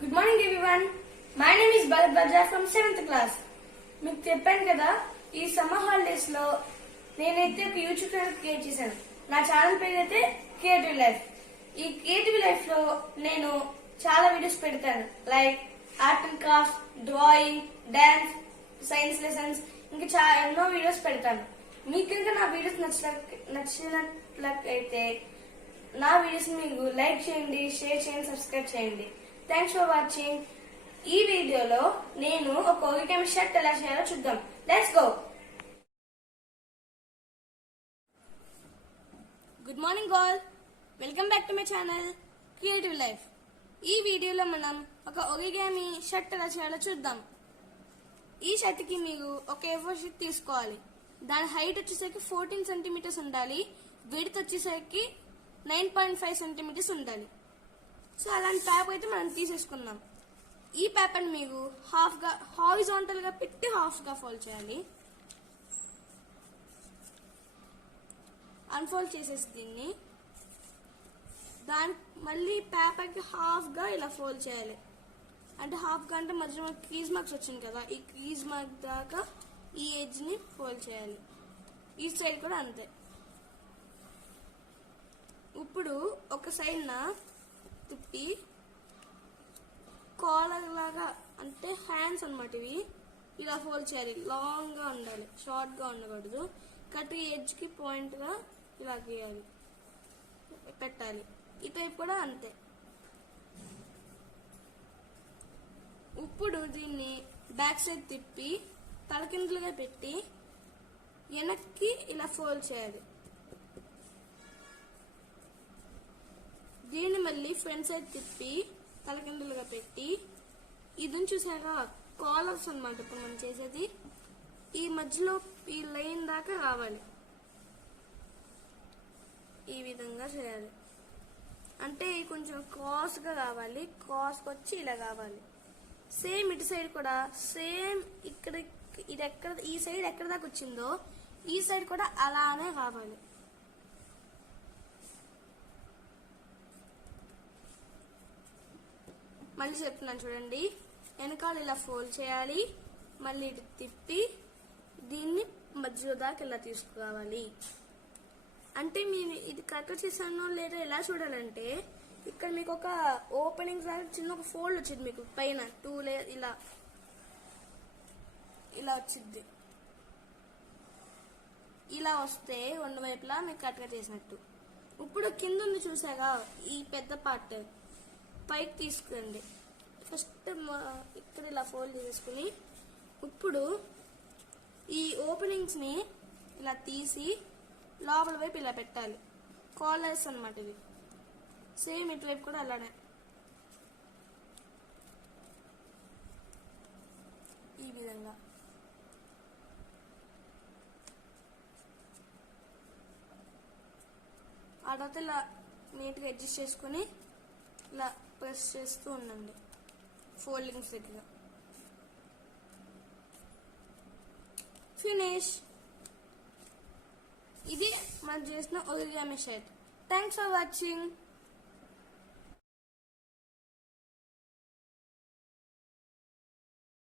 Good morning everyone. My name is Bharat Bajra from 7th class. మీకు చెప్పాను కదా ఈ సమ్మర్ హాలిడేస్ లో నేనైతే ఒక యూట్యూబ్ ఛానల్ క్రియేట్ చేశాను. నా ఛానల్ పేరు అయితే క్రియేటివ్ లైఫ్. ఈ క్రియేటివ్ లైఫ్ లో నేను చాలా వీడియోస్ పెడతాను. Like art and craft, drawing, dance, science lessons, ఇంకా ఎన్నో వీడియోస్ పెడతాను. మీకు కనుక నా వీడియోస్ నచ్చినట్లయితే నా వీడియోస్ మీకు లైక్ చేయండి, షేర్ చేయండి, సబ్స్క్రైబ్ చేయండి. Thanks for watching. ఈ వీడియోలో నేను ఒక ఒరిగామి షర్ట్ ఎలా చేయాలో చూద్దాం. Let's go. Good morning all, welcome back to my channel creative life. ఈ వీడియోలో మనం ఒక ఒరిగామి షర్ట్ ఎలా చేయాలో చూద్దాం. ఈ షర్ట్ కి మీరు ఒక A4 షీట్ తీసుకోవాలి. దాని హైట్ వచ్చేసరికి 14 సెంటీమీటర్స్ ఉండాలి, విడ్త్ వచ్చేసరికి 9.5 సెంటీమీటర్స్ ఉండాలి. సో అలాంటి పేపర్ అయితే మనం తీసేసుకున్నాం. ఈ పేపర్ని మీరు హారిజాంటల్ గా పెట్టి హాఫ్ గా ఫోల్డ్ చేయాలి. అన్ఫోల్డ్ చేసేసి దీన్ని మళ్ళీ పేపర్ కి హాఫ్ గా ఇలా ఫోల్డ్ చేయాలి. అంటే హాఫ్ గా అంటే మధ్యలో క్రీజ్ మార్క్స్ వచ్చింది కదా, ఈ క్రీజ్ మార్క్ దాకా ఈ ఎడ్జ్ ని ఫోల్డ్ చేయాలి. ఈ సైడ్ కూడా అంతే. ఇప్పుడు ఒక సైడ్ తిప్పి కాలర్ లాగా, అంటే హ్యాండ్స్ అన్నమాట, ఇవి ఇలా ఫోల్డ్ చేయాలి. లాంగ్ గా ఉండాలి, షార్ట్ గా ఉండకూడదు. కట్ ఎడ్జ్ కి పాయింట్ గా ఇలా గీయాలి, పెట్టాలి. ఈ టైప్ కూడా అంతే. ఇప్పుడు దీన్ని బ్యాక్ సైడ్ తిప్పి తలకిందులుగా పెట్టి వెనక్కి ఇలా ఫోల్డ్ చేయాలి. దీన్ని మళ్ళీ ఫ్రంట్ సైడ్ తిప్పి తలకిందులుగా పెట్టి, ఇది చూసాక కాలర్స్ అన్నమాట ఇప్పుడు మనం చేసేది. ఈ మధ్యలో ఈ లైన్ దాకా రావాలి. ఈ విధంగా చేయాలి. అంటే కొంచెం క్రాస్ గా రావాలి, క్రాస్ వచ్చి ఇలా కావాలి. సేమ్ ఇటు సైడ్ కూడా సేమ్ ఇక్కడ ఈ సైడ్ ఎక్కడ దాకా వచ్చిందో ఈ సైడ్ కూడా అలానే కావాలి. మళ్ళీ చెప్తున్నాను చూడండి. వెనకాల ఇలా ఫోల్డ్ చేయాలి, మళ్ళీ ఇటు తిప్పి దీన్ని మధ్యలో దాకా ఇలా తీసుకురావాలి. అంటే మీరు ఇది కరెక్ట్ చేశానో లేదో ఎలా చూడాలంటే, ఇక్కడ మీకు ఒక ఓపెనింగ్ లాగా చిన్న ఒక ఫోల్డ్ వచ్చింది మీకు పైన 2 లేయర్ ఇలా వచ్చింది. ఇలా వస్తే రెండు వైపులా మీకు కరెక్ట్గా చేసినట్టు. ఇప్పుడు కింద ఉంది చూసాక ఈ పెద్ద పార్ట్ పైకి తీసుకురండి. ఫస్ట్ ఇక్కడ ఇలా ఫోల్డ్ చేసుకుని ఇప్పుడు ఈ ఓపెనింగ్స్ ని ఇలా తీసి లోపల వైపు ఇలా పెట్టాలి. కాలర్స్ అన్నమాట ఇది. సేమ్ ఇటువైపు కూడా అలానే ఈ విధంగా. ఆ తర్వాత ఇలా నీట్గా అడ్జస్ట్ చేసుకుని ఇలా ప్రెస్ చేస్తూ ఉండండి ఫోల్డింగ్స్ దగ్గర. ఫినిష్. ఇది మనం చేసిన origami shirt. Thanks for watching.